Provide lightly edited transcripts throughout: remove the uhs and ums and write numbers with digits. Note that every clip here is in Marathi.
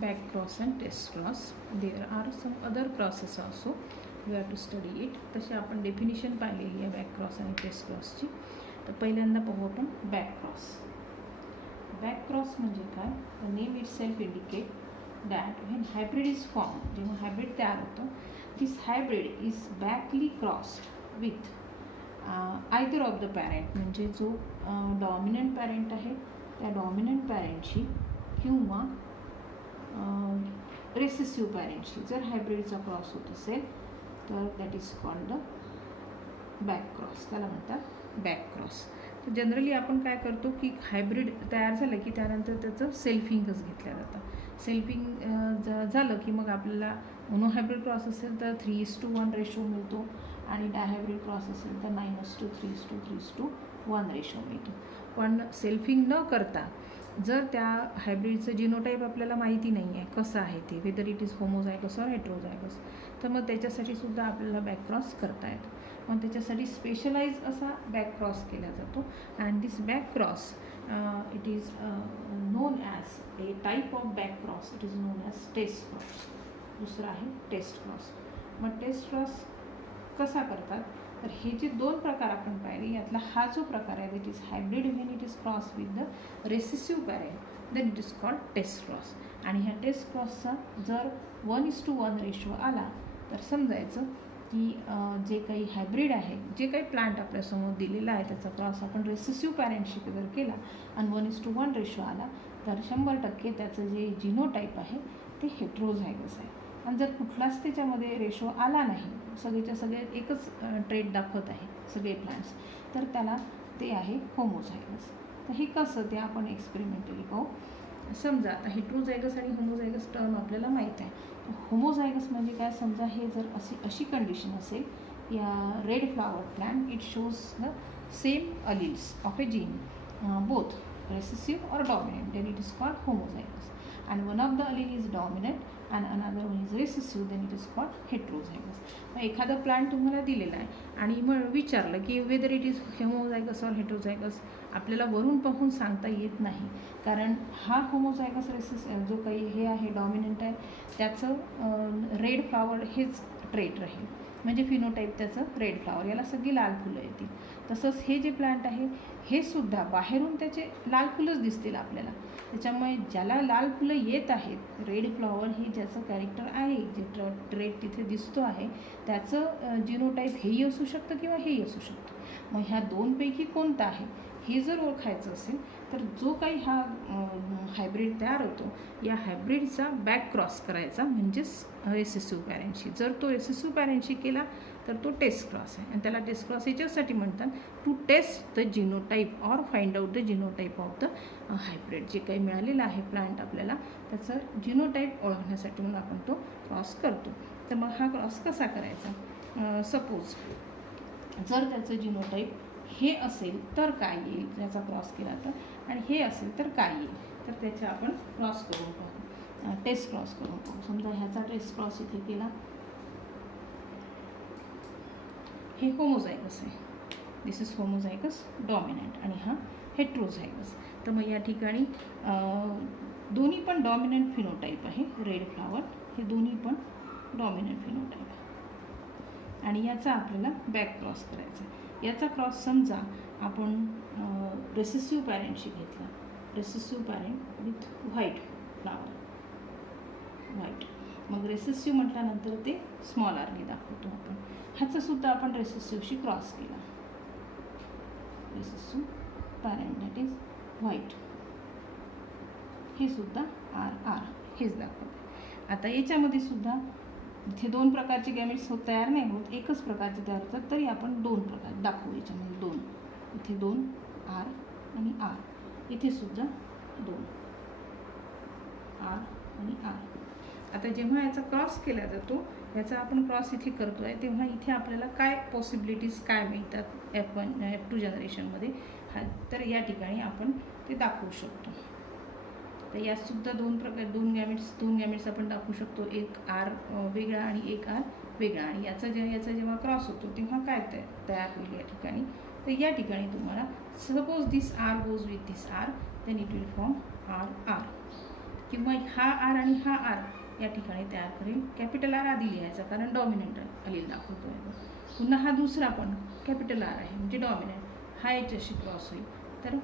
back cross and test cross. There are some other crosses also. You have to study it. तसे आपण डेफिनेशन पाहिलेली आहे बॅक क्रॉस आणि टेस्ट क्रॉसची. तर पहिल्यांदा पाहू आपण बॅक क्रॉस. बॅक क्रॉस म्हणजे काय? The name itself indicate that when hybrid is form, जेव्हा हायब्रिड तयार होतं, this hybrid is backly crossed with either of the parent, म्हणजे जो डॉमिनंट पॅरेंट आहे त्या डॉमिनंट पॅरेंटशी किंवा रेसेसिव्ह पॅरेंटशी जर हायब्रिडचा क्रॉस होत असेल तर that is called the back cross. त्याला म्हणतात बॅक क्रॉस. तर जनरली आपण काय करतो की हायब्रिड तयार झालं की त्यानंतर त्याचं सेल्फिंगच घेतलं जातं. सेल्फिंग झालं की मग आपल्याला मोनोहायब्रिड क्रॉस असेल तर 3:1 रेशो मिळतो आणि डायहायब्रिड क्रॉस असेल तर 9:3:3:1 रेशो मिळतो. पण सेल्फिंग न करता जर त्या हायब्रिडचं जिनोटाईप आपल्याला माहिती नाही आहे कसं आहे ते, whether it is homozygous or heterozygous, तर मग त्याच्यासाठी सुद्धा आपल्याला बॅक क्रॉस करता येतो. मग त्याच्यासाठी स्पेशलाइज असा बॅक क्रॉस केला जातो. And this back cross it is known as a type of back cross. It is known as test cross. दुसरा आहे टेस्ट क्रॉस. मग टेस्ट क्रॉस कसा करतात? तर हे जे दोन प्रकार आपण पाहिले यातला हा जो प्रकार आहे that is hybrid when it is cross with the recessive parent, then it is called test cross. आणि ह्या टेस्ट क्रॉसचा जर 1:1 रेशो आला तर समजायचं की जे काही हायब्रिड आहे, जे काही प्लांट आपल्यासमोर दिलेला आहे त्याचा क्रॉस आपण रेसेसिव्ह पॅरेंटशी जर केला आणि 1:1 रेशो आला तर 100% त्याचं जे जिनोटाईप आहे ते हेट्रोझायगस आहे. आणि जर कुठलाच त्याच्यामध्ये रेशो आला नाही, सगळेच्या सगळे एकच ट्रेट दाखवत आहे सगळे प्लांट्स, तर त्याला ते आहे होमोझायगस. तर हे कसं ते आपण एक्सपेरिमेंटली पाहू. समजा आता हेट्रोझायगस आणि होमोझायगस टर्म आपल्याला माहीत आहे. होमोझायगस म्हणजे काय? समजा हे जर अशी कंडिशन असेल, या red flower plant it shows the same alleles of a gene both recessive or dominant, then it is called homozygous. And one of the allele is dominant and another one is recessive, then it is called heterozygous. मग एखादा प्लांट तुम्हाला दिलेला आहे आणि मग विचारलं की whether it is homozygous or heterozygous, आपल्याला वरून पाहून सांगता येत नाही. कारण हा होमोझायगस जो काही हे आहे डॉमिनंट आहे त्याचं रेड फ्लॉवर हेच ट्रेट राहील, म्हणजे फिनोटाईप त्याचं रेड फ्लॉवर, याला सगळी लाल फुलं येतील. तसंच हे जे प्लांट आहे हे सुद्धा बाहेरून त्याचे लाल फुलंच दिसतील आपल्याला. त्याच्यामुळे ज्याला लाल फुलं येत आहेत, रेड फ्लॉवर हे ज्याचं कॅरेक्टर आहे, जे ट्रेट तिथे दिसतो आहे त्याचं जिनोटाईप हेही असू शकतं किंवा हेही असू शकतं. मग ह्या दोनपैकी कोणतं आहे हे जर ओळखायचं असेल तर जो काही हा हायब्रिड तयार होतो या हायब्रिडचा बॅक क्रॉस करायचा, म्हणजेच रेसेसिव्ह पॅरेंटशी. जर तो रेसेसिव्ह पॅरेंटशी केला तर तो टेस्ट क्रॉस आहे. आणि त्याला टेस्ट क्रॉस याच्यासाठी म्हणतात to test the genotype or find out the genotype of the hybrid. जे काही मिळालेलं आहे प्लांट आपल्याला त्याचं जिनोटाईप ओळखण्यासाठी म्हणून आपण तो क्रॉस करतो. तर मग हा क्रॉस कसा करायचा? सपोज जर त्याचं जिनोटाईप हे असेल तर काय येईल त्याचा क्रॉस केला तर, आणि हे असेल तर काय येईल, तर त्याचा आपण क्रॉस करून पाहू, टेस्ट क्रॉस करून पाहू. समजा ह्याचा टेस्ट क्रॉस इथे केला, हे होमोझायगस आहे, दिस इज होमोझायगस डॉमिनंट, आणि हा हेट्रोझायगस. तर मग या ठिकाणी दोन्ही पण डॉमिनंट फिनोटाईप आहे. रेड फ्लॉवर हे दोन्ही पण डॉमिनंट फिनोटाईप आहे आणि याचा आपल्याला बॅक क्रॉस करायचा. याचा क्रॉस समजा आपण रेसेसिव्ह पॅरेंटशी घेतला, recessive parent with white flower, white. मग रेसेसिव्ह म्हटल्यानंतर ते स्मॉल आरने दाखवतो आपण. ह्याचासुद्धा आपण रेसेसिव्हशी क्रॉस केला, recessive parent that is white, हे सुद्धा आर हेच दाखवते. आता याच्यामध्ये सुद्धा इथे दोन प्रकारचे गॅमेट्स तयार नाही होत, एकच प्रकारचे तयार होतात, तरी आपण दोन प्रकार दाखवू. याच्यामध्ये दोन, इथे दोन आर आणि आर, इथे सुद्धा दोन आर आणि आर. आता जेव्हा याचा क्रॉस केला जातो, याचा आपण क्रॉस इथे करतो आहे, तेव्हा इथे आपल्याला काय पॉसिबिलिटीज काय मिळतात F2 जनरेशनमध्ये, तर या ठिकाणी आपण ते दाखवू शकतो. तर यातसुद्धा दोन गॅमेट्स आपण दाखवू शकतो, एक आर वेगळा आणि एक आर वेगळा. आणि याचा जेव्हा क्रॉस होतो तेव्हा काय तयार होईल या ठिकाणी, तर या ठिकाणी तुम्हाला suppose this R goes with this R, then it will form R R. किंवा हा आर आणि हा आर या ठिकाणी तयार करेल. कॅपिटल आर आधी लिहायचा कारण डॉमिनंट आलेला दाखवतो आहे. पुन्हा हा दुसरा पण कॅपिटल आर आहे म्हणजे डॉमिनंट, हा याच्याशी क्रॉस होईल तर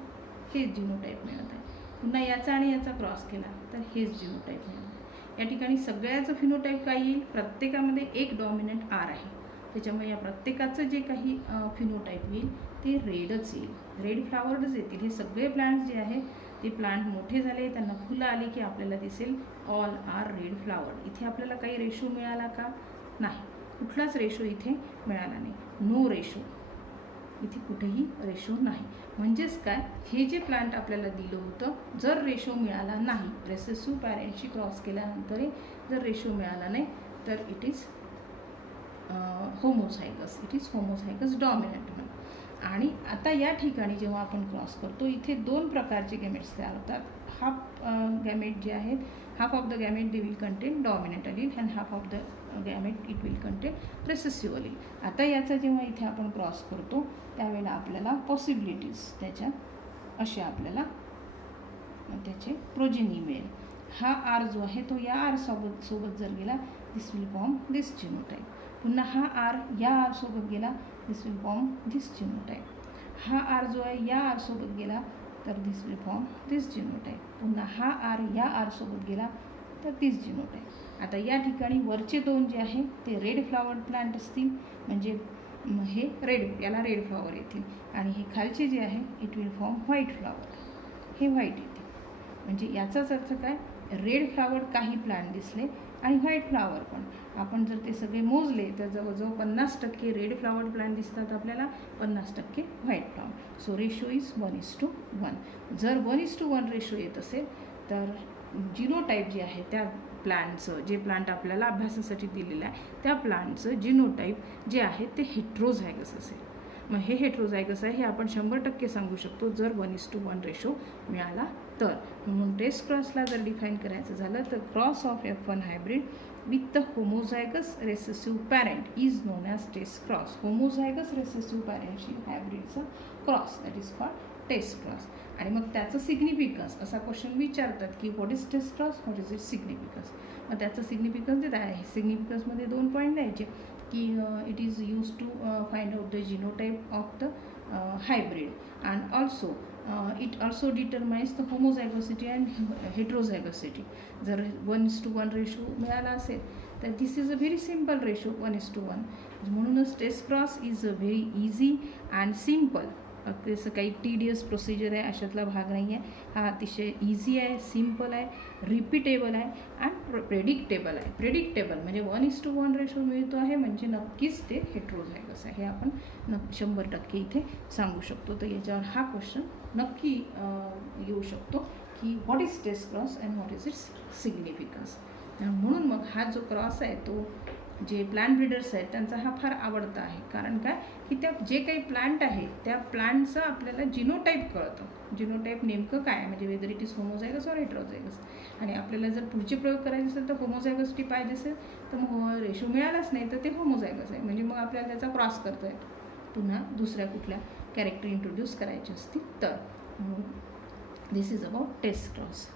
हेच जिनोटाईप मिळत आहे. पुन्हा याचा आणि याचा क्रॉस केला तर हेच जिनोटाईप मिळत आहे. या ठिकाणी सगळ्याचं फिनोटाईप काय येईल, प्रत्येकामध्ये एक डॉमिनंट आर आहे, त्याच्यामुळे या प्रत्येकाचं जे काही फिनोटाईप येईल ते रेडच येईल, रेड फ्लावर्डच येतील. हे सगळे प्लांट्स जे आहे ते प्लांट मोठे झाले, त्यांना फुलं आली की आपल्याला दिसेल ऑल आर रेड फ्लावर्ड. इथे आपल्याला काही रेशो मिळाला का, नाही, कुठलाच रेशो इथे मिळाला नाही, नो रेशो, इथे कुठेही रेशो नाही. म्हणजेच काय, हे जे प्लांट आपल्याला दिलं होतं जर रेशो मिळाला नाही, रेसेसिव्ह पॅरेंटशी क्रॉस केल्यानंतरही जर रेशो मिळाला नाही तर it is homozygous, it is homozygous dominant म्हणून. आणि आता या ठिकाणी जेव्हा आपण क्रॉस करतो इथे दोन प्रकारचे गॅमेट्स तयार होतात. हाफ गॅमेट जे आहेत, half of the gamete they will contain dominant allele and half of the gamete it will contain recessive allele. आता याचा जेव्हा इथे आपण क्रॉस करतो त्यावेळेला आपल्याला पॉसिबिलिटीज त्याच्या अशा आपल्याला त्याचे प्रोजेनी मिळेल. हा आर जो आहे तो या आर सोबत जर गेला दिस विल फॉर्म दिस जिनोटाईप. पुन्हा हा आर या आर सोबत गेला दिस विल फॉर्म दिस जिनोटाईप. हा आर जो आहे या आर सोबत गेला तर दिस विल फॉर्म दिस जिनोटाईप. पुन्हा हा आर या आर सोबत गेला तर दिस जिनोटाईप. आता या ठिकाणी वरचे दोन जे आहे ते रेड फ्लावर्ड प्लांट असतील, म्हणजे हे रेड, याला रेड फ्लावर येतील, आणि हे खालचे जे आहे it will form white flower, हे व्हाईट येतील. म्हणजे याचाच अर्थ काय, रेड फ्लावर काही प्लांट दिसले आणि व्हाईट फ्लावर पण. आपण जर ते सगळे मोजले तर जवळजवळ 50% रेड फ्लावर्ड प्लांट दिसतात आपल्याला, 50% white flower. So ratio is 1:1. जर 1:1 रेशो येत असेल तर जिनोटाईप जे आहे त्या प्लांटचं, जे प्लांट आपल्याला अभ्यासासाठी दिलेलं आहे त्या प्लांटचं जिनोटाईप जे आहे ते हेट्रोझायगस असेल. मग हे हेट्रोझायगस आहे हे आपण 100% सांगू शकतो जर 1:1 रेशो मिळाला तर. म्हणून टेस्ट क्रॉसला जर डिफाईन करायचं झालं तर cross of F1 hybrid with the homozygous recessive parent is known as test cross. Homozygous recessive पॅरेंटशी हायब्रिडचं cross, that is called test cross. आणि मग त्याचं सिग्निफिकन्स असा क्वेश्चन विचारतात की what is test cross, what is it significance. मग त्याचं सिग्निफिकन्स देत आहे. सिग्निफिकन्समध्ये 2 पॉईंट द्यायचे की it is use to find out the genotype of the hybrid and also it also determines the homozygosity and heterozygosity. जर 1:1 रेशो मिळाला असेल तर this is a very simple ratio 1:1. म्हणूनच test cross is a very easy and simple. त्याचं काही टीडियस प्रोसिजर आहे अशातला भाग नाही आहे. हा अतिशय इझी आहे, सिम्पल आहे, रिपीटेबल आहे अँड प्रेडिक्टेबल आहे. प्रेडिक्टेबल म्हणजे 1:1 रेशो मिळतो आहे म्हणजे नक्कीच ते हेट्रोझायगस आहे, हे आपण 100% इथे सांगू शकतो. तर याच्यावर हा क्वेश्चन नक्की येऊ शकतो की what is test cross and what is its significance. म्हणून मग हा जो क्रॉस आहे तो जे प्लांट ब्रीडर्स आहेत त्यांचा हा फार आवडता आहे. कारण काय की त्या जे काही प्लांट आहे त्या प्लांटचं आपल्याला जिनोटाईप कळतं. जिनोटाईप नेमकं काय म्हणजे वेदर इट इज होमोझायगस और हेट्रोझायगस. आणि आपल्याला जर पुढचे प्रयोग करायचे असेल तर होमोझायगसिटी पाहिजे असेल तर मग रेशो मिळालाच नाही तर ते होमोझायगस आहे, म्हणजे मग आपल्याला त्याचा क्रॉस करता येतो. पुन्हा दुसऱ्या कुठल्या कॅरेक्टर इंट्रोड्यूस करायचे असतील तर. This is about taste cross.